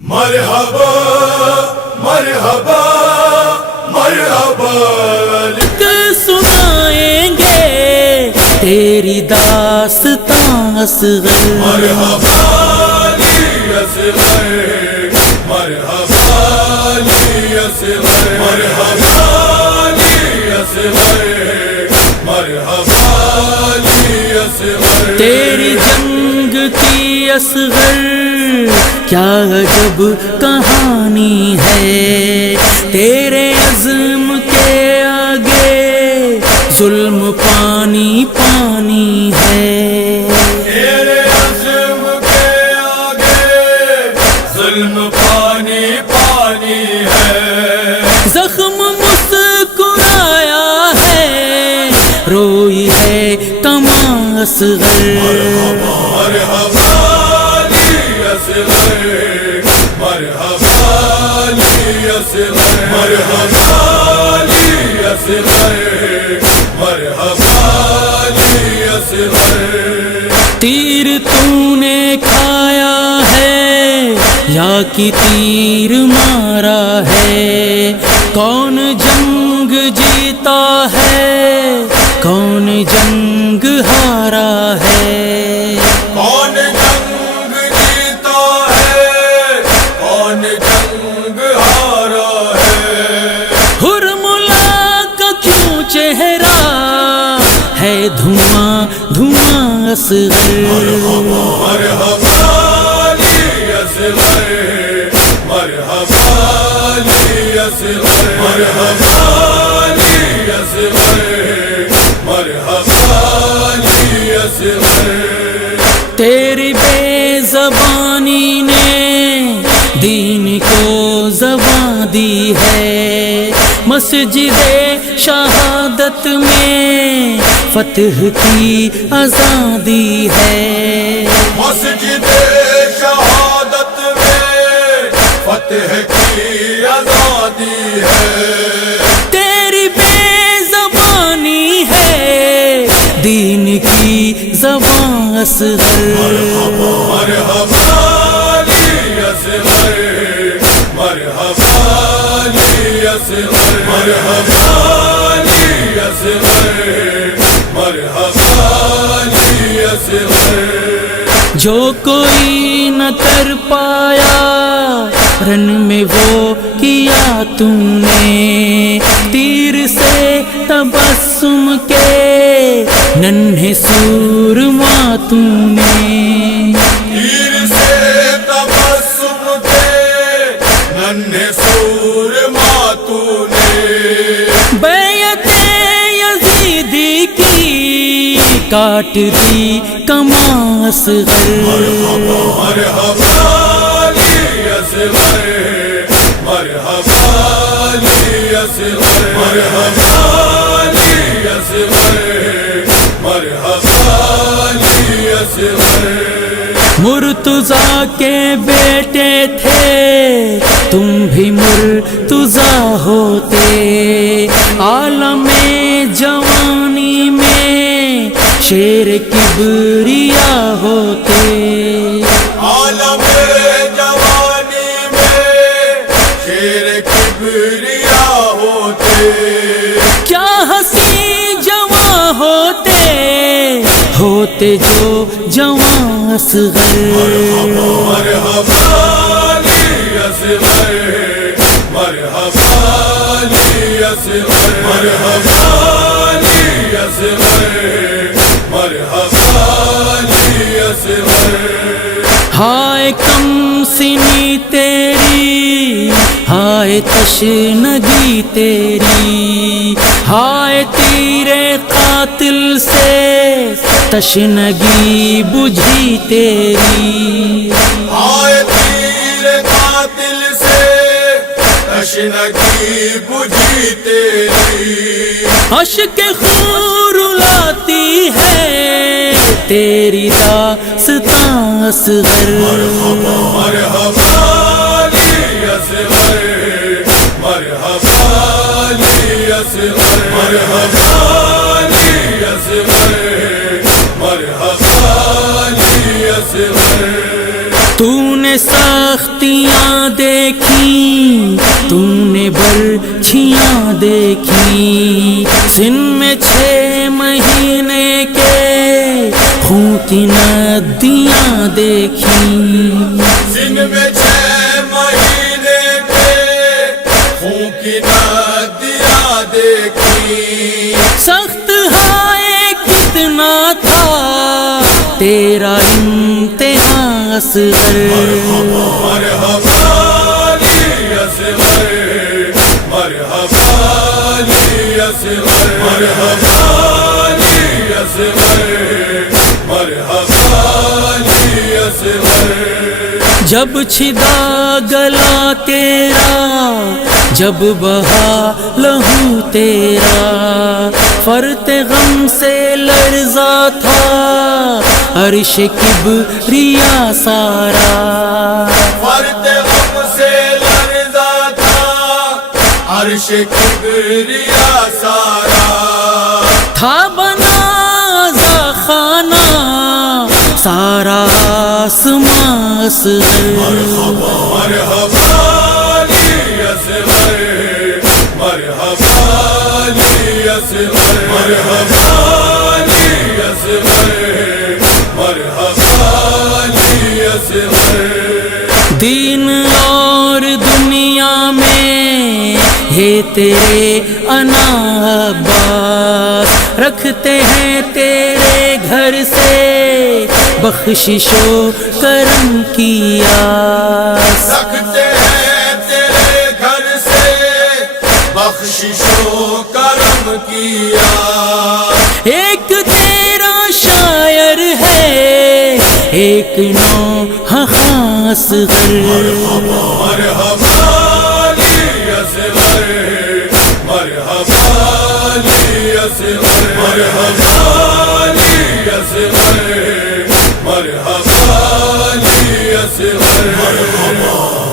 مرحبا مرحبا مرحبا سنائیں گے تیری داستان اصغر، مرحبا علی اصغر، مرحبا علی اصغر، مرحبا علی اصغر، مرحبا علی اصغر، تیری جنگ کی اصغر کیا عجب کہانی ہے، تیرے عزم کے آگے ظلم پانی پانی ہے، تیرے عزم کے آگے ظلم پانی پانی ہے، زخم مسکرایا ہے روئی ہے کماں اصغر، مرحبا علی اصغر، مرحبا علی اصغر، مرحبا علی اصغر، مرحبا علی اصغر، تیر تو نے کھایا ہے یا کہ تیر مارا ہے، کون جنگ جیتا ہے کون جنگ ہارا ہے، کون جنگ جیتا ہے کون جنگ ہارا ہے، ہرملا کا کیوں چہرہ ہے دھواں دھواں اصغر، مرحبا علی اصغر، مرحبا علی اصغر، مرحبا علی اصغر، مرحبا علی اصغر، تیری بے زبانی نے دین کو زبان دی ہے، مسجد شہادت میں فتح کی اذان دی ہے، مسجد شہادت میں فتح کی آزادی ہے، تیری بے زبانی ہے دین کی زبان اصغر، مرحبا علی اصغر، مرحبا علی اصغر، مرحبا علی اصغر، مرحبا علی اصغر، جو کوئی نہ کر پایا رن میں وہ کیا تم نے، تیر سے تبسم کے ننھے سورما تم نے، تیر سے تبسم کے ننھے سورما تو نے، بیعت یزیدی کی کاٹ دی کماں اصغر، مرحبا علی اصغر، مرحبا علی اصغر، مرحبا علی اصغر، مرحبا علی اصغر، مرتضیٰ کے بیٹے تھے تم بھی مرتضیٰ ہوتے، عالم جوانی میں شیر کبریا ہوتے، عالم جوانی میں شیر کبریا ہوتے، کیا ہنسی جواں ہوتے ہوتے جو جواں اصغر، مرحبا علی اصغر، مرحبا علی اصغر، مرحبا علی اصغر، مرحبا علی اصغر، ہائے کم سنی تیری ہائے تشنگی تیری، ہائے تیرے قاتل سے تشنگی بجھی تیری، آئے تیر قاتل سے تشنگی بجھی تیری، اشک خون رلاتی ہے تیری داستان اصغر، مرحبا علی اصغر، مرحبا علی اصغر، مرحبا علی اصغر، مرحبا علی اصغر، تو نے نے سختیاں دیکھی، تم نے برچھیاں دیکھی، سن میں 6 مہینے کے خون کی ندیاں دیکھی، سن میں 6 مہینے کے خون کی ندیاں دیکھی، سخت ہائے کتنا تھا تیرا امتحان اصغر، مرحبا علی اصغر، مرحبا علی اصغر، مرحبا علی اصغر، مرحبا علی اصغر۔ جب چھدا گلا تیرا، جب بہا لہو تیرا، فرت غم سے لرزا تھا عرش کبریا سارا، فرت غم سے لرزا تھا عرش کبریا سارا، تھا بنا خانہ سارا آسمان اصغر، مرحبا علی اصغر، مرحبا علی اصغر، مرحبا علی اصغر، مرحبا علی اصغر۔ دین اور دنیا میں یہ تیرے انا عباس، رکھتے ہیں تیرے گھر سے بخشش و کرم کی آس، رکھتے ہیں تیرے گھر سے بخشش و کرم کی آس، ایک تیرا شاعر ہے ایک نوحہ خاص غر، مرحبا علی اصغر، مرحبا علی اصغر، مرحبا علی اصغر، مرحبا علی اصغر۔